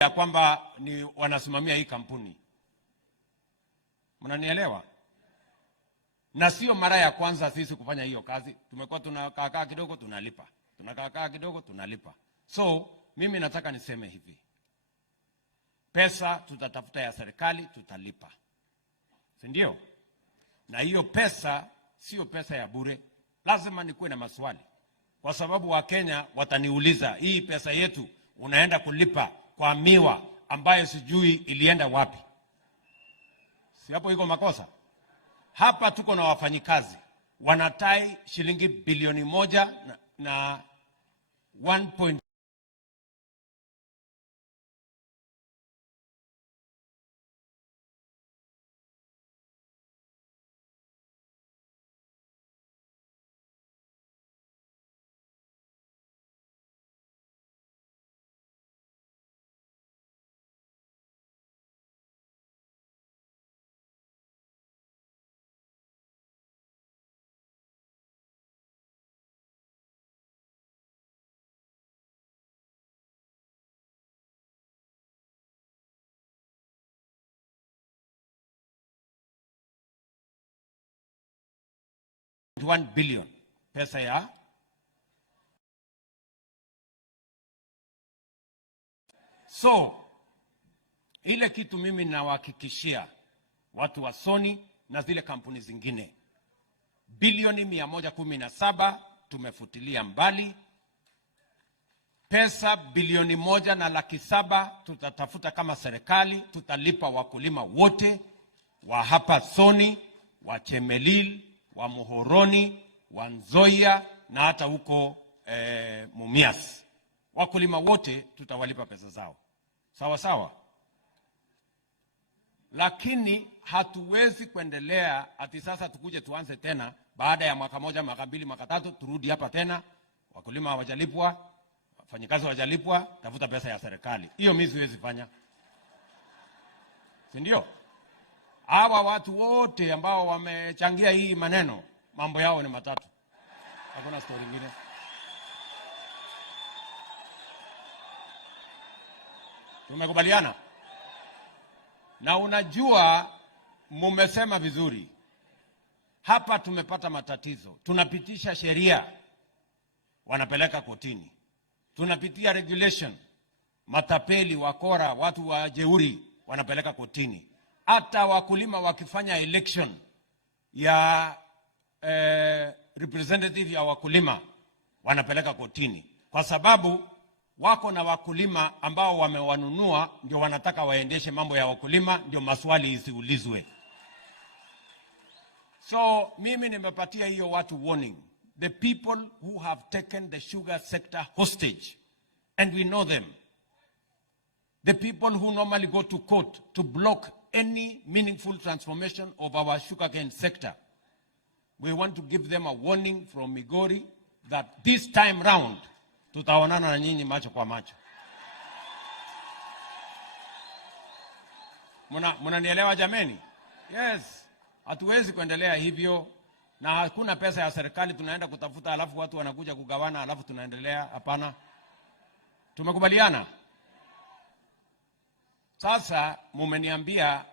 ya kwamba ni wanasimamia hii kampuni. Mnanielewa? Na sio mara ya kwanza sisi kufanya hiyo kazi. Tumekuwa tunakaa kidogo tunalipa. Tunakaa kidogo tunalipa. So, mimi nataka niseme hivi. Pesa tutatafuta ya serikali tutalipa. Si ndio? Na hiyo pesa sio pesa ya bure. Lazima nikuwe na maswali. Kwa sababu Wakenya wataniuliza, hii pesa yetu unaenda kulipa kwa miwa ambayo sijui ilienda wapi. Si hapo iko makosa? Hapa tuko na wafanyikazi wanatai shilingi bilioni 1 na 1. $1 billion pesa ya so ile kitu mimi nawahakikishia watu wa Sony na zile kampuni zingine, bilioni 117 tumefutilia mbali. Pesa bilioni 1.7 tutatafuta kama serikali, tutalipa wakulima wote wa hapa Sony, wa Chemelil, wa Muhoroni, wa Nzoia na hata huko Mumias. Wakulima wote tutawalipa pesa zao. Sawa sawa. Lakini hatuwezi kuendelea ati sasa tukuje tuanze tena baada ya mwaka moja, mwaka mbili, mwaka tatu turudi hapa tena. Wakulima hawajalipwa, wafanyikazi hawajalipwa, tafuta pesa ya serikali. Hiyo mimi siwezi fanya. Si ndio? Hawa watu wote ambao wamechangia hii maneno, mambo yao ni matatu. Hakuna story nyingine. Tumekubaliana? Na unajua mumesema vizuri. Hapa tumepata matatizo. Tunapitisha sheria, wanapeleka kotini. Tunapitia regulation, matapeli, wakora, watu wa jeuri, wanapeleka kotini. Hata wakulima wakifanya election ya representative ya wakulima wanapeleka kotini, kwa sababu wako na wakulima ambao wamewanunua, ndio wanataka waendeshe mambo ya wakulima, ndio maswali isiulizwe. So mimi nimepatia hiyo watu warning, the people who have taken the sugar sector hostage, and we know them, the people who normally go to court to block any meaningful transformation of our sugarcane sector. We want to give them a warning from Migori that this time round, tutaonana na nyinyi macho kwa macho. Mnanielewa jameni? Yes. Hatuwezi kuendelea hivyo, na hakuna pesa ya serikali tunaenda kutafuta alafu watu wanakuja kugawana alafu tunaendelea. Hapana. Tumekubaliana? Sasa mumeniambia